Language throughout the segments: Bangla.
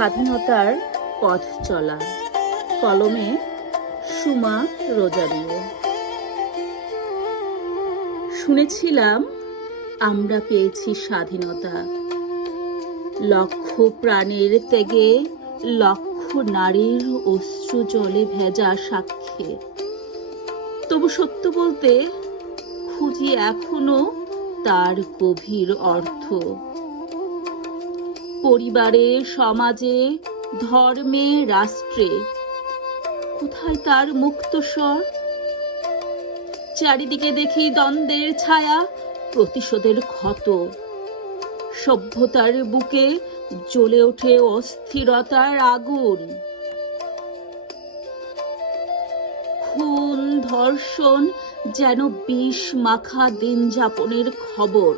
স্বাধীনতার পথ চলা, কলমে সুমা রোজারিও। শুনেছিলাম আমরা পেয়েছি স্বাধীনতা, লক্ষ প্রাণের ত্যাগে, লক্ষ নারীর অশ্রু জলে ভেজা সাক্ষ্যে। তবু সত্য বলতে খুঁজি এখনো তার গভীর অর্থ। পরিবারে, সমাজে, ধর্মে, রাষ্ট্রে কোথায় তার মুক্ত স্বর? চারিদিকে দেখি দ্বন্দ্বের ছায়া, প্রতিশোধের ক্ষত। সভ্যতার বুকে জ্বলে ওঠে অস্থিরতার আগুন। খুন, ধর্ষণ যেন বিষ মাখা দিন যাপনের খবর।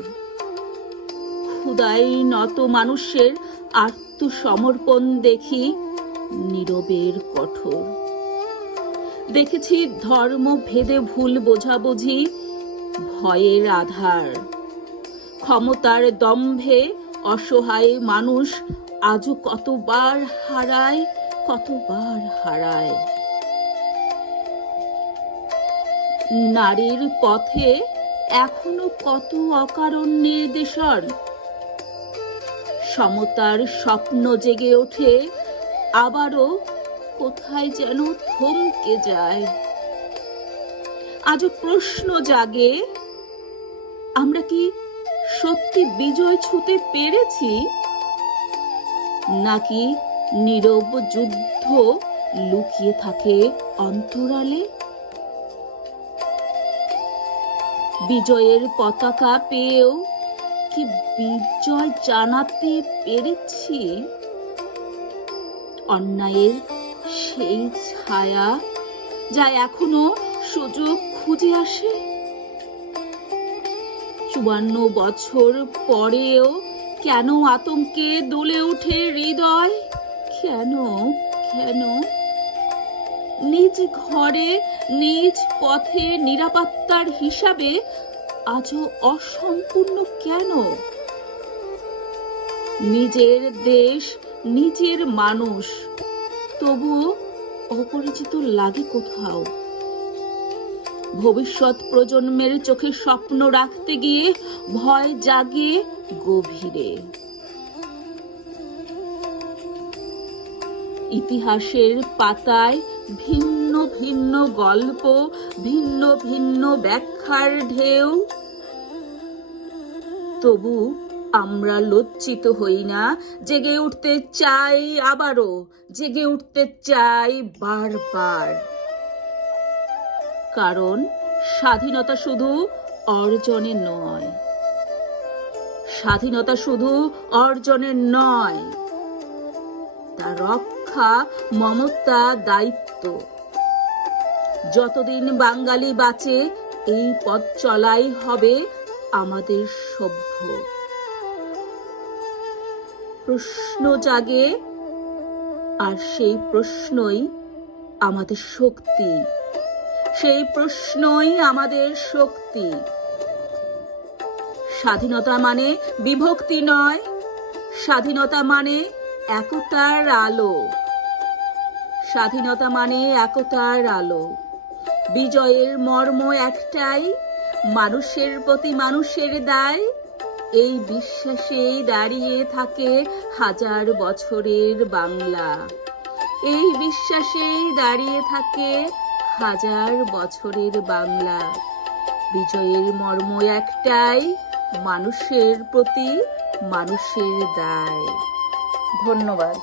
ক্ষুধায় নত মানুষের আত্মসমর্পণ দেখি নীরবের কঠোর। দেখেছি ধর্ম ভেদে ভুল বোঝাবুঝি, ভয়ের আধার। ক্ষমতার দম্ভে অসহায় মানুষ আজও কতবার হারায়। নারীর পথে এখনো কত অকারণ নির্দেশন। সমতার স্বপ্ন জেগে ওঠে, আবারও কোথায় যেন থমকে যায়। আজও প্রশ্ন জাগে, আমরা কি সত্যি বিজয় ছুঁতে পেরেছি, নাকি নীরব যুদ্ধ লুকিয়ে থাকে অন্তরালে? বিজয়ের পতাকা পেয়েও কি বিজয় জানাতে পেরেছি? অন্যায়ের সেই ছায়া যা এখনো সুযোগ খুঁজে আসে। 54 বছর পরেও কেন আতঙ্কে দুলে ওঠে হৃদয়? কেন? নিজ ঘরে, নিজ পথে নিরাপত্তার হিসাবে আজও অসম্পূর্ণ কেন? নিজের দেশ, নিজের মানুষ, তবুও অপরিচিত লাগে কোথাও। ভবিষ্যৎ প্রজন্মের চোখে স্বপ্ন রাখতে গিয়ে ভয় জাগে গভীরে। ইতিহাসের পাতায় ভিন্ন ভিন্ন গল্প, ভিন্ন ভিন্ন ব্যাখ্যার ঢেউ। তবু আমরা লজ্জিত হই না, জেগে উঠতে চাই আবারও, জেগে উঠতে চাই বারবার। কারণ স্বাধীনতা শুধু অর্জনের নয়, স্বাধীনতা শুধু অর্জনের নয়, তা রক্ষা, মমতা, দায়িত্ব। যতদিন বাঙালি বাঁচে, এই পথ চলাই হবে আমাদের সভ্য। প্রশ্ন জাগে, আর সেই প্রশ্নই আমাদের শক্তি, সেই প্রশ্নই আমাদের শক্তি। স্বাধীনতা মানে বিভক্তি নয়, স্বাধীনতা মানে একতার আলো। স্বাধীনতা মানে একতার আলো। বিজয়ের মর্ম একটাই, মানুষের প্রতি মানুষের দায়। এই বিশ্বাসেই দাঁড়িয়ে থাকে হাজার বছরের বাংলা। এই বিশ্বাসেই দাঁড়িয়ে থাকে হাজার বছরের বাংলা। বিজয়ের মর্ম একটাই, মানুষের প্রতি মানুষের দায়। ধন্যবাদ।